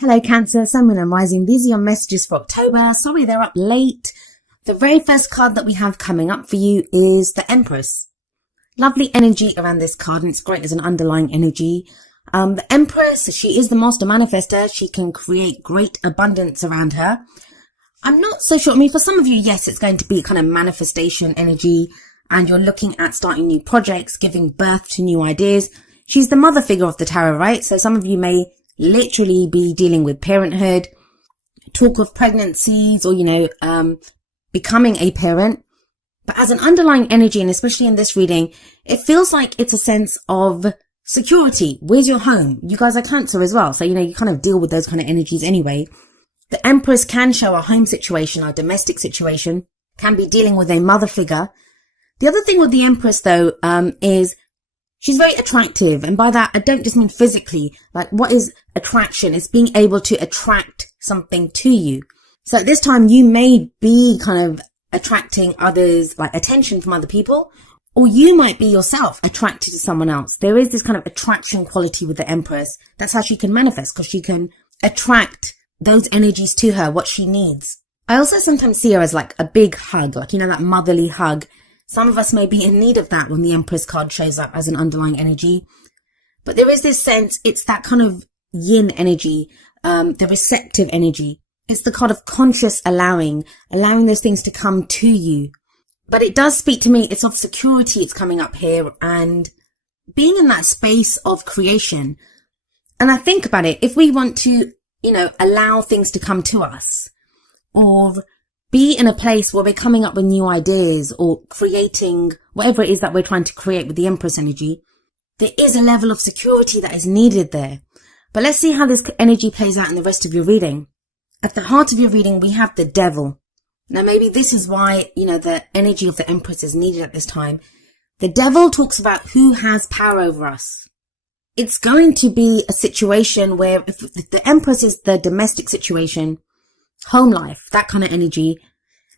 Hello Cancer, Sun, Moon and Rising. These are your messages for October. Sorry they're up late. The very first card that we have coming up for you is the Empress. Lovely energy around this card, and it's great as an underlying energy. The Empress, she is the master manifester. She can create great abundance around her. I'm not so sure. I mean, for some of you, yes, it's going to be kind of manifestation energy, and you're looking at starting new projects, giving birth to new ideas. She's the mother figure of the tarot, right? So some of you may literally be dealing with parenthood, talk of pregnancies, or, becoming a parent. But as an underlying energy, and especially in this reading, it feels like it's a sense of security. Where's your home? You guys are Cancer as well. So, you kind of deal with those kind of energies anyway. The Empress can show a home situation, a domestic situation, can be dealing with a mother figure. The other thing with the Empress, though, is she's very attractive. And by that, I don't just mean physically. Like, what is attraction? It's being able to attract something to you. So at this time, you may be kind of attracting others, like attention from other people, or you might be yourself attracted to someone else. There is this kind of attraction quality with the Empress. That's how she can manifest, because she can attract those energies to her, what she needs. I also sometimes see her as like a big hug, like, that motherly hug. Some of us may be in need of that when the Empress card shows up as an underlying energy. But there is this sense, it's that kind of yin energy, the receptive energy. It's the card of conscious allowing those things to come to you. But it does speak to me, it's of security, it's coming up here, and being in that space of creation. And I think about it, if we want to, allow things to come to us, or be in a place where we're coming up with new ideas or creating whatever it is that we're trying to create with the Empress energy, there is a level of security that is needed there. But let's see how this energy plays out in the rest of your reading. At the heart of your reading, we have the Devil. Now, maybe this is why, the energy of the Empress is needed at this time. The Devil talks about who has power over us. It's going to be a situation where if the Empress is the domestic situation, home life, that kind of energy,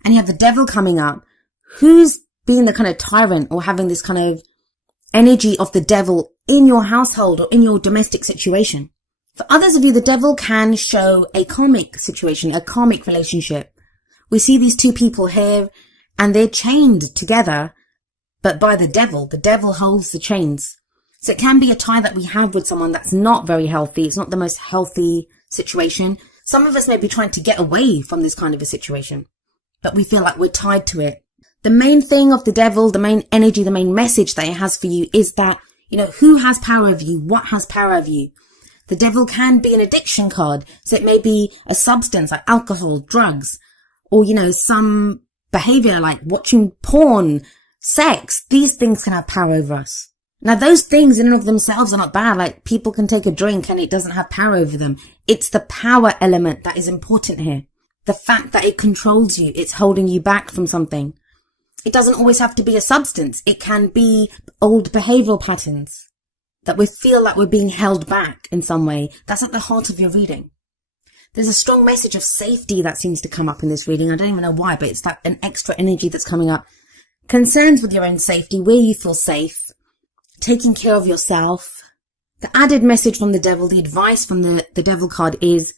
and you have the Devil coming up, who's being the kind of tyrant or having this kind of energy of the Devil in your household or in your domestic situation? For others of you, the Devil can show a karmic situation, a karmic relationship. We see these two people here and they're chained together, but by the Devil holds the chains. So it can be a tie that we have with someone that's not very healthy. It's not the most healthy situation. Some of us may be trying to get away from this kind of a situation, but we feel like we're tied to it. The main thing of the Devil, the main energy, the main message that it has for you is that, who has power over you? What has power over you? The Devil can be an addiction card. So it may be a substance like alcohol, drugs, or, some behavior like watching porn, sex. These things can have power over us. Now, those things in and of themselves are not bad. Like, people can take a drink and it doesn't have power over them. It's the power element that is important here. The fact that it controls you, it's holding you back from something. It doesn't always have to be a substance. It can be old behavioral patterns that we feel like we're being held back in some way. That's at the heart of your reading. There's a strong message of safety that seems to come up in this reading. I don't even know why, but it's that an extra energy that's coming up. Concerns with your own safety, where you feel safe, taking care of yourself. The added message from the Devil, the advice from the Devil card is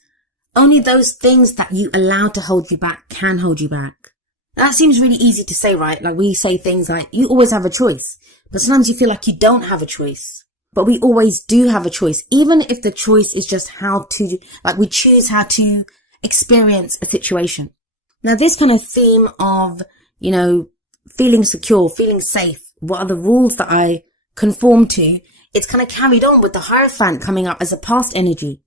only those things that you allow to hold you back can hold you back. Now, that seems really easy to say, right? Like, we say things like, you always have a choice, but sometimes you feel like you don't have a choice. But we always do have a choice, even if the choice is just we choose how to experience a situation. Now, this kind of theme of, feeling secure, feeling safe, what are the rules that I conform to, it's kind of carried on with the Hierophant coming up as a past energy.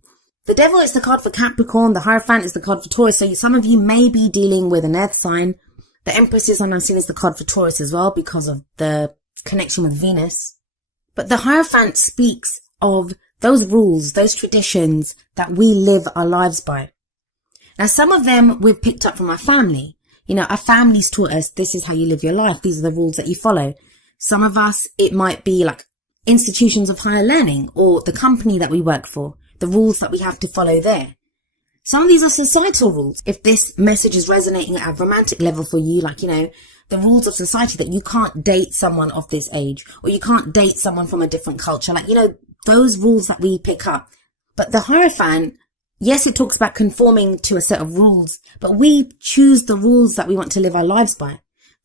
The Devil is the card for Capricorn, the Hierophant is the card for Taurus, so some of you may be dealing with an earth sign. The Empress is, I'm seeing, as the card for Taurus as well because of the connection with Venus. But the Hierophant speaks of those rules, those traditions that we live our lives by. Now, some of them we've picked up from our family. Our families taught us, this is how you live your life, these are the rules that you follow. Some of us, it might be like institutions of higher learning or the company that we work for, the rules that we have to follow there. Some of these are societal rules. If this message is resonating at a romantic level for you, like, the rules of society that you can't date someone of this age, or you can't date someone from a different culture, like, those rules that we pick up. But the Hierophant Yes, it talks about conforming to a set of rules, but we choose the rules that we want to live our lives by.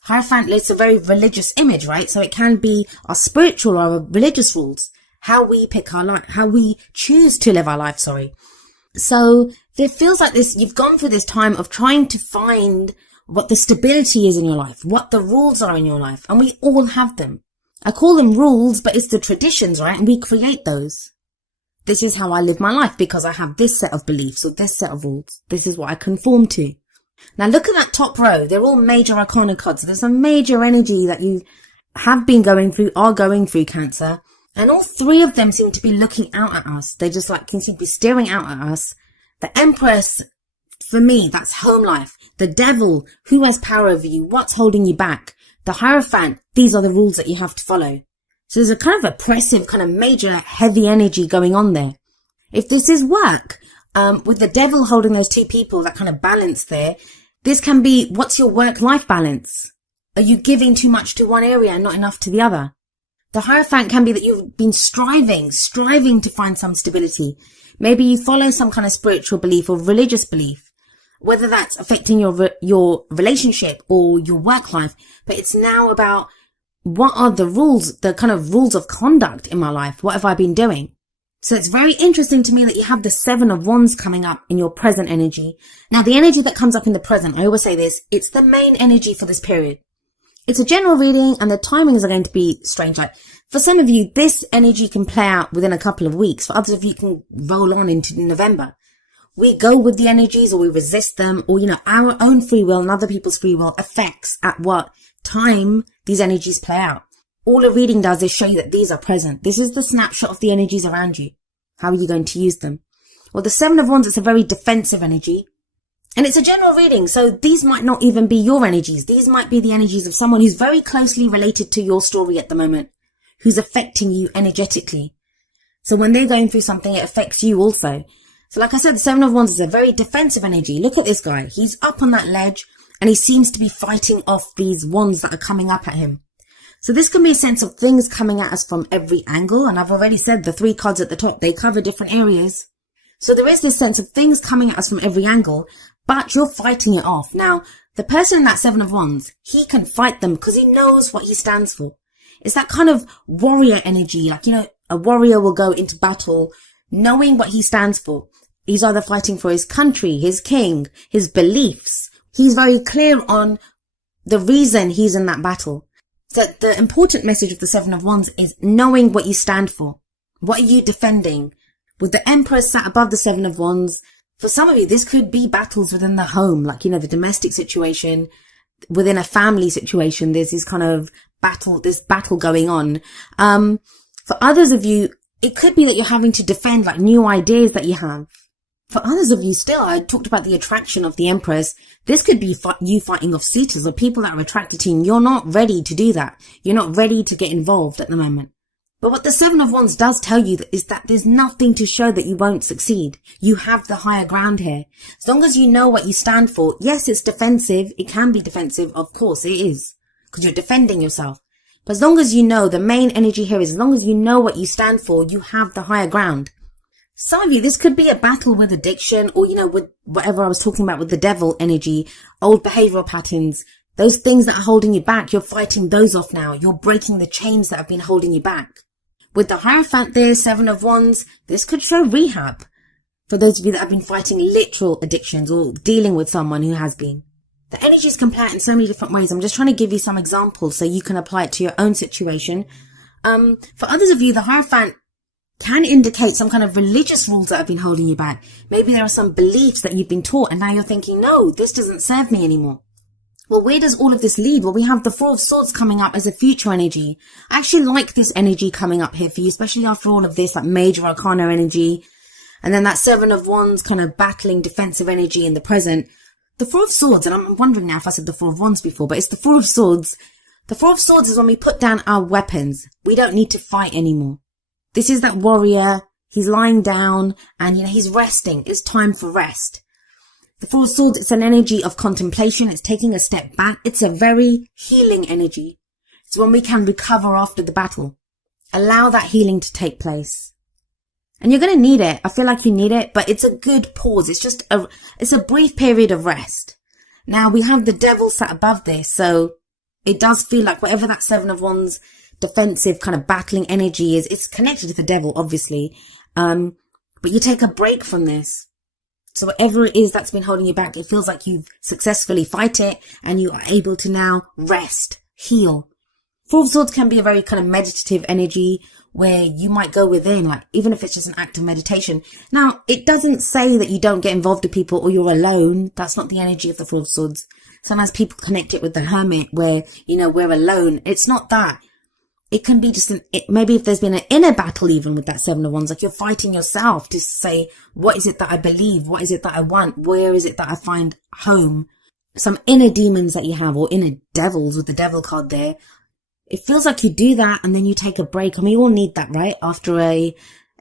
Hierophant is a very religious image, right? So it can be our spiritual or our religious rules, how we pick our life, how we choose to live our life, So it feels like this, you've gone through this time of trying to find what the stability is in your life, what the rules are in your life, and we all have them. I call them rules, but it's the traditions, right? And we create those. This is how I live my life because I have this set of beliefs or this set of rules. This is what I conform to. Now look at that top row. They're all major arcana cards. There's a major energy that you have been going through, are going through, Cancer. And all three of them seem to be looking out at us. They just can seem to be staring out at us. The Empress, for me, that's home life. The Devil, who has power over you? What's holding you back? The Hierophant, these are the rules that you have to follow. So there's a kind of oppressive, kind of major, heavy energy going on there. If this is work, with the Devil holding those two people, that kind of balance there, this can be, what's your work-life balance? Are you giving too much to one area and not enough to the other? The Hierophant can be that you've been striving to find some stability. Maybe you follow some kind of spiritual belief or religious belief, whether that's affecting your relationship or your work life. But it's now about, what are the rules, the kind of rules of conduct in my life? What have I been doing? So it's very interesting to me that you have the Seven of Wands coming up in your present energy. Now, the energy that comes up in the present, I always say this, it's the main energy for this period. It's a general reading and the timings are going to be strange. Like for some of you, this energy can play out within a couple of weeks. For others of you, it can roll on into November. We go with the energies or we resist them, or, our own free will and other people's free will affects at what time these energies play out. All a reading does is show you that these are present. This is the snapshot of the energies around you. How are you going to use them? Well, the Seven of Wands, it's a very defensive energy. And it's a general reading, so these might not even be your energies. These might be the energies of someone who's very closely related to your story at the moment, who's affecting you energetically. So when they're going through something, it affects you also. So like I said, the Seven of Wands is a very defensive energy. Look at this guy. He's up on that ledge and he seems to be fighting off these wands that are coming up at him. So this can be a sense of things coming at us from every angle. And I've already said the three cards at the top, they cover different areas. So there is this sense of things coming at us from every angle, but you're fighting it off. Now, the person in that Seven of Wands, he can fight them because he knows what he stands for. It's that kind of warrior energy. Like, a warrior will go into battle knowing what he stands for. He's either fighting for his country, his king, his beliefs. He's very clear on the reason he's in that battle. So the important message of the Seven of Wands is knowing what you stand for. What are you defending? With the Empress sat above the Seven of Wands, for some of you, this could be battles within the home, like, the domestic situation, within a family situation. There's this kind of battle going on. For others of you, it could be that you're having to defend like new ideas that you have. For others of you still, I talked about the attraction of the Empress. This could be you fighting off suitors or people that are attracted to you, and you're not ready to do that. You're not ready to get involved at the moment. But what the Seven of Wands does tell you is that there's nothing to show that you won't succeed. You have the higher ground here. As long as you know what you stand for, yes, it's defensive. It can be defensive. Of course it is, because you're defending yourself. But as long as you know, the main energy here is as long as you know what you stand for, you have the higher ground. Some of you, this could be a battle with addiction or, with whatever I was talking about with the Devil energy, old behavioral patterns, those things that are holding you back. You're fighting those off now. You're breaking the chains that have been holding you back. With the Hierophant there, Seven of Wands, this could show rehab for those of you that have been fighting literal addictions or dealing with someone who has been. The energies can play out in so many different ways. I'm just trying to give you some examples so you can apply it to your own situation. For others of you, the Hierophant can indicate some kind of religious rules that have been holding you back. Maybe there are some beliefs that you've been taught and now you're thinking, no, this doesn't serve me anymore. Well, where does all of this lead? Well, we have the Four of Swords coming up as a future energy. I actually like this energy coming up here for you, especially after all of this, like major arcana energy. And then that Seven of Wands kind of battling defensive energy in the present. The Four of Swords, and I'm wondering now if I said the Four of Wands before, but it's the Four of Swords. The Four of Swords is when we put down our weapons. We don't need to fight anymore. This is that warrior. He's lying down and, he's resting. It's time for rest. The Four of Swords, it's an energy of contemplation. It's taking a step back. It's a very healing energy. It's when we can recover after the battle. Allow that healing to take place. And you're going to need it. I feel like you need it, but it's a good pause. It's a brief period of rest. Now we have the Devil sat above this, so it does feel like whatever that Seven of Wands defensive kind of battling energy is, it's connected to the Devil, obviously. But you take a break from this. So whatever it is that's been holding you back, it feels like you've successfully fight it and you are able to now rest, heal. Four of Swords can be a very kind of meditative energy where you might go within, like even if it's just an act of meditation. Now, it doesn't say that you don't get involved with people or you're alone. That's not the energy of the Four of Swords. Sometimes people connect it with the Hermit where, we're alone. It's not that. It can be just maybe if there's been an inner battle even with that Seven of Wands, like you're fighting yourself to say, what is it that I believe? What is it that I want? Where is it that I find home? Some inner demons that you have, or inner devils with the Devil card there. It feels like you do that and then you take a break. And we all need that, right?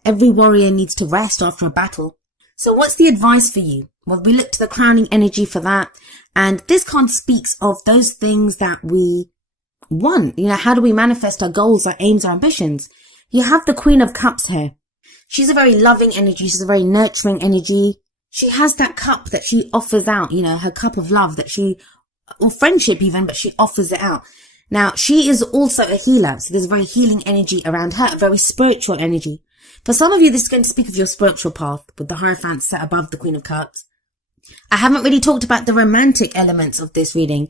Every warrior needs to rest after a battle. So what's the advice for you? Well, we look to the crowning energy for that. And this card speaks of those things that we want. How do we manifest our goals, our aims, our ambitions? You have the Queen of Cups here. She's a very loving energy. She's a very nurturing energy. She has that cup that she offers out, her cup of love or friendship even, but she offers it out. Now, she is also a healer, so there's a very healing energy around her, a very spiritual energy. For some of you, this is going to speak of your spiritual path, with the Hierophant set above the Queen of Cups. I haven't really talked about the romantic elements of this reading.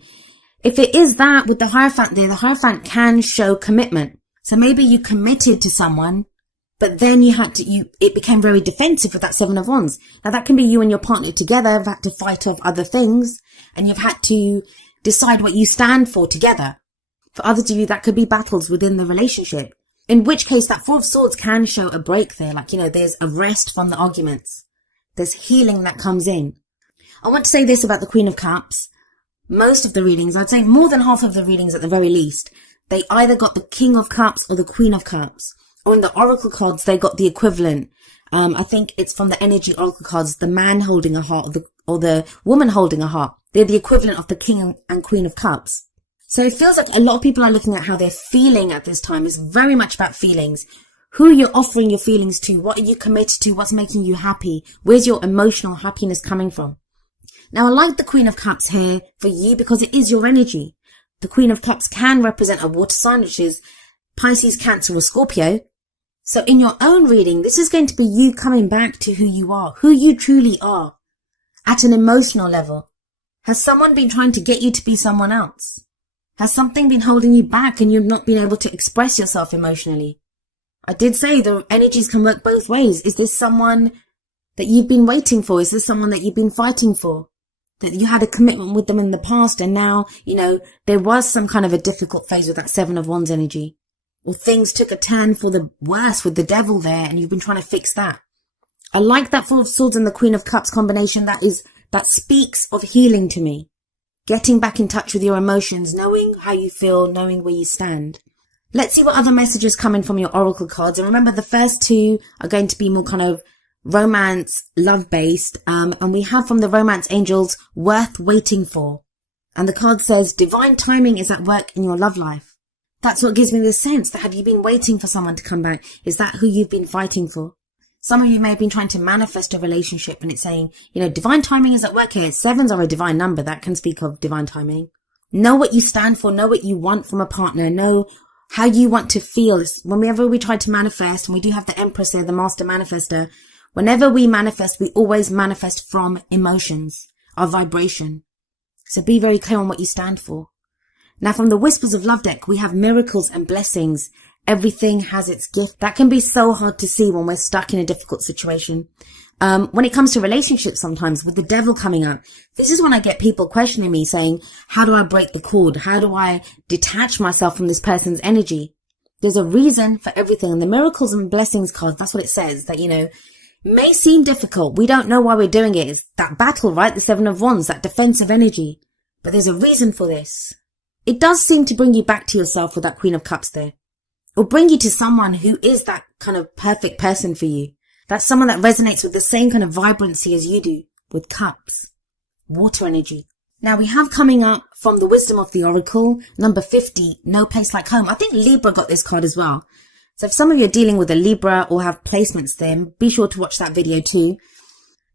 If it is that, with the Hierophant there, the Hierophant can show commitment. So maybe you committed to someone, but then it became very defensive with that Seven of Wands. Now, that can be you and your partner together have had to fight off other things, and you've had to decide what you stand for together. For others of you, that could be battles within the relationship. In which case, that Four of Swords can show a break there. Like, there's a rest from the arguments. There's healing that comes in. I want to say this about the Queen of Cups. Most of the readings, I'd say more than half of the readings at the very least, they either got the King of Cups or the Queen of Cups. Or in the Oracle cards, they got the equivalent. I think it's from the Energy Oracle cards, the man holding a heart or the woman holding a heart. They're the equivalent of the King and Queen of Cups. So it feels like a lot of people are looking at how they're feeling at this time. It's very much about feelings. Who you're offering your feelings to. What are you committed to? What's making you happy? Where's your emotional happiness coming from? Now, I like the Queen of Cups here for you because it is your energy. The Queen of Cups can represent a water sign, which is Pisces, Cancer, or Scorpio. So in your own reading, this is going to be you coming back to who you are, who you truly are at an emotional level. Has someone been trying to get you to be someone else? Has something been holding you back and you've not been able to express yourself emotionally? I did say the energies can work both ways. Is this someone that you've been waiting for? Is this someone that you've been fighting for? That you had a commitment with them in the past and now, there was some kind of a difficult phase with that Seven of Wands energy. Or things took a turn for the worse with the Devil there and you've been trying to fix that. I like that Four of Swords and the Queen of Cups combination. That speaks of healing to me. Getting back in touch with your emotions, knowing how you feel, knowing where you stand. Let's see what other messages come in from your Oracle cards. And remember, the first two are going to be more kind of romance, love-based. And we have from the Romance Angels, Worth Waiting For. And the card says, divine timing is at work in your love life. That's what gives me the sense that have you been waiting for someone to come back? Is that who you've been fighting for? Some of you may have been trying to manifest a relationship and it's saying, divine timing is at work here. Sevens are a divine number that can speak of divine timing. Know what you stand for. Know what you want from a partner. Know how you want to feel. Whenever we try to manifest, and we do have the Empress there, the Master Manifester, whenever we manifest, we always manifest from emotions, our vibration. So be very clear on what you stand for. Now from the Whispers of Love deck, we have miracles and blessings. Everything has its gift. That can be so hard to see when we're stuck in a difficult situation. When it comes to relationships sometimes, with the Devil coming up, this is when I get people questioning me saying, how do I break the cord? How do I detach myself from this person's energy? There's a reason for everything. And the Miracles and Blessings card, that's what it says, that, may seem difficult. We don't know why we're doing it. It's that battle, right? The Seven of Wands, that defensive energy. But there's a reason for this. It does seem to bring you back to yourself with that Queen of Cups there. Or bring you to someone who is that kind of perfect person for you. That's someone that resonates with the same kind of vibrancy as you do, with cups, water energy. Now we have coming up from the Wisdom of the Oracle, number 50, No Place Like Home. I think Libra got this card as well. So if some of you are dealing with a Libra or have placements there, be sure to watch that video too.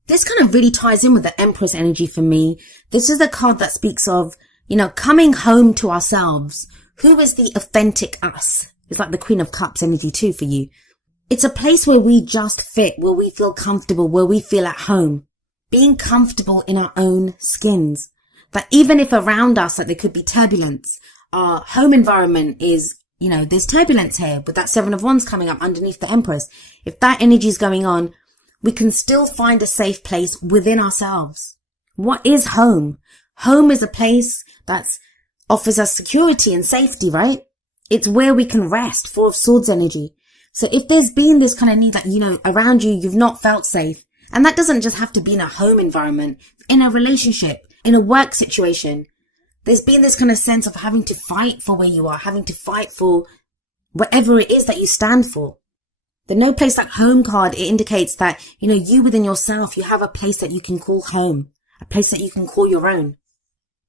This kind of really ties in with the Empress energy for me. This is a card that speaks of, coming home to ourselves. Who is the authentic us? It's like the Queen of Cups energy too for you. It's a place where we just fit, where we feel comfortable, where we feel at home. Being comfortable in our own skins. That even if around us, like there could be turbulence, our home environment is, there's turbulence here with that Seven of Wands coming up underneath the Empress. If that energy is going on, we can still find a safe place within ourselves. What is home? Home is a place that offers us security and safety, right? It's where we can rest, Four of Swords energy. So if there's been this kind of need that, around you, you've not felt safe. And that doesn't just have to be in a home environment, in a relationship, in a work situation. There's been this kind of sense of having to fight for where you are, having to fight for whatever it is that you stand for. The No Place Like Home card, it indicates that, you within yourself, you have a place that you can call home, a place that you can call your own.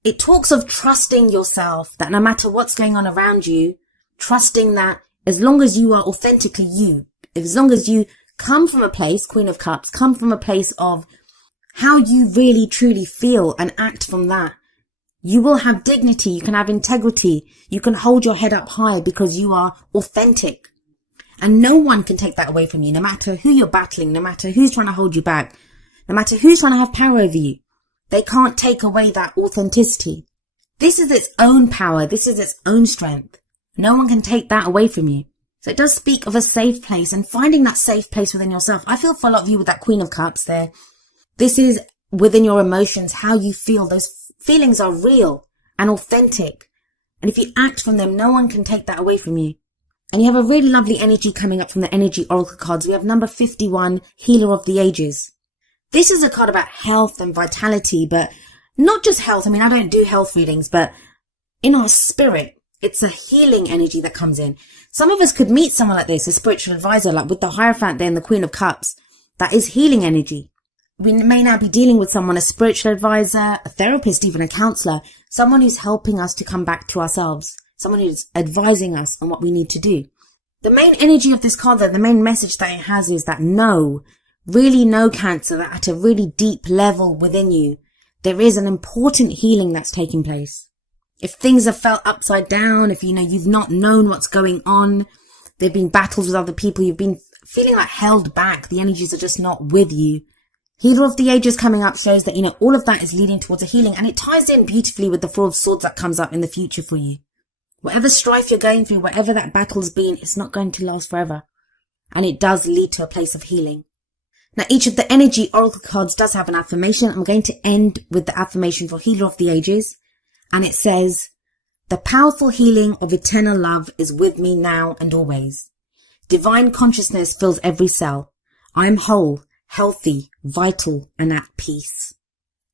It talks of trusting yourself, that no matter what's going on around you, trusting that as long as you are authentically you, as long as you come from a place, Queen of Cups, come from a place of how you really truly feel and act from that, you will have dignity, you can have integrity, you can hold your head up high because you are authentic. And no one can take that away from you, no matter who you're battling, no matter who's trying to hold you back, no matter who's trying to have power over you. They can't take away that authenticity. This is its own power, this is its own strength. No one can take that away from you. So it does speak of a safe place and finding that safe place within yourself. I feel for a lot of you with that Queen of Cups there. This is within your emotions, how you feel. Those feelings are real and authentic. And if you act from them, no one can take that away from you. And you have a really lovely energy coming up from the Energy Oracle cards. We have number 51, Healer of the Ages. This is a card about health and vitality, but not just health. I don't do health readings, but in our spirit, it's a healing energy that comes in. Some of us could meet someone like this, a spiritual advisor, like with the Hierophant there and the Queen of Cups. That is healing energy. We may now be dealing with someone, a spiritual advisor, a therapist, even a counselor, someone who's helping us to come back to ourselves, someone who's advising us on what we need to do. The main energy of this card, though, the main message that it has is that really know, Cancer, that at a really deep level within you, there is an important healing that's taking place. If things have felt upside down, if you've not known what's going on, there've been battles with other people, you've been feeling like held back, the energies are just not with you. Healer of the Ages coming up shows that, all of that is leading towards a healing, and it ties in beautifully with the Four of Swords that comes up in the future for you. Whatever strife you're going through, whatever that battle's been, it's not going to last forever. And it does lead to a place of healing. Now, each of the Energy Oracle cards does have an affirmation. I'm going to end with the affirmation for Healer of the Ages. And it says, the powerful healing of eternal love is with me now and always. Divine consciousness fills every cell. I am whole, healthy, vital, and at peace.